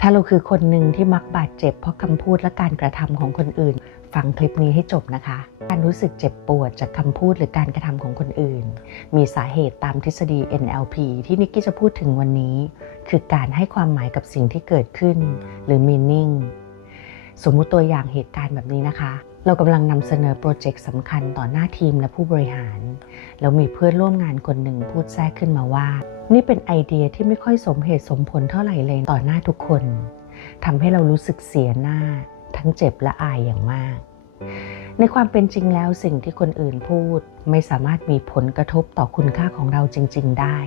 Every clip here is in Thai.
ถ้าเราคือคนหนึ่งที่มักบาดเจ็บเพราะคำพูดและการกระทำของคนอื่น ฟังคลิปนี้ให้จบนะคะ การรู้สึกเจ็บปวดจากคำพูดหรือการกระทำของคนอื่น มีสาเหตุตามทฤษฎี NLP ที่นิกกี้จะพูดถึงวันนี้ คือการให้ความหมายกับสิ่งที่เกิดขึ้น หรือ meaning สมมุติตัวอย่างเหตุการณ์แบบนี้นะคะ เรากำลังนำเสนอโปรเจกต์สำคัญต่อหน้าทีมและผู้บริหาร แล้วมีเพื่อนร่วมงานคนหนึ่งพูดแทรกขึ้นมาว่า นี่เป็นไอเดียที่ไม่ค่อยสมเหตุสมผลเท่าไหร่เลยต่อหน้าทุกคนทำให้เรารู้สึกเสียหน้า ทั้งเจ็บและอายอย่างมาก ในความเป็นจริงแล้วสิ่งที่คนอื่นพูด ไม่สามารถมีผลกระทบต่อคุณค่าของเราจริง ๆ ได้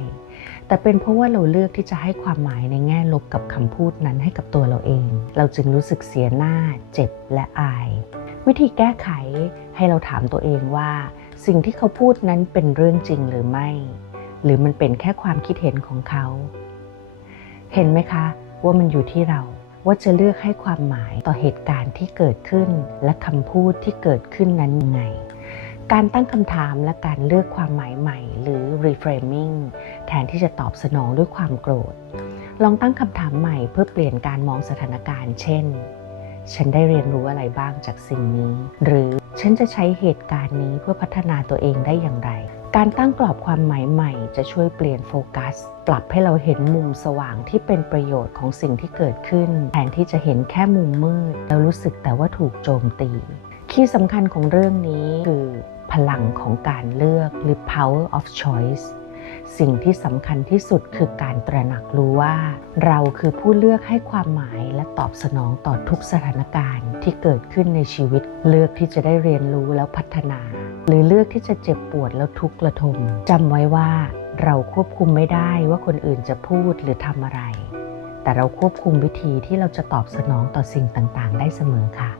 แต่เป็นเพราะว่าเราเลือกที่จะให้ความหมายในแง่ลบกับคำพูดนั้นให้กับตัวเราเอง เราจึงรู้สึกเสียหน้า เจ็บและอาย วิธีแก้ไขให้เราถามตัวเองว่า สิ่งที่เขาพูดนั้นเป็นเรื่องจริงหรือไม่ หรือมันเป็นแค่ความคิดเห็นของเขา เห็นไหมคะ ว่ามันอยู่ที่เราว่าจะเลือกให้ความหมายต่อเหตุการณ์ที่เกิดขึ้น และคำพูดที่เกิดขึ้นนั้นยังไง การตั้งคำถามและการเลือกความหมายใหม่ หรือ reframing แทนที่จะตอบสนองด้วยความโกรธ ลองตั้งคำถามใหม่เพื่อเปลี่ยนการมองสถานการณ์ เช่น ฉันได้เรียนรู้อะไรบ้างจากสิ่งนี้ หรือฉันจะใช้เหตุการณ์นี้เพื่อพัฒนาตัวเองได้อย่างไร การตั้งกรอบความหมายใหม่จะช่วยเปลี่ยนโฟกัส ปรับให้เราเห็นมุมสว่างที่เป็นประโยชน์ของสิ่งที่เกิดขึ้น แทนที่จะเห็นแค่มุมมืด แล้วรู้สึกแต่ว่าถูกโจมตี คีย์สำคัญของเรื่องนี้คือพลังของการเลือกหรือ power of choice สิ่งที่สำคัญที่สุดคือการตระหนักรู้ว่า เราคือผู้เลือกให้ความหมายและตอบสนองต่อทุกสถานการณ์ที่เกิดขึ้นในชีวิต เลือกที่จะได้เรียนรู้แล้วพัฒนา หรือเลือกที่จะเจ็บปวดแล้วทุกข์ระทมจำไว้ว่า เราควบคุมไม่ได้ว่าคนอื่นจะพูดหรือทำอะไร แต่เราควบคุมวิธีที่เราจะตอบสนองต่อสิ่งต่างๆ ได้เสมอค่ะ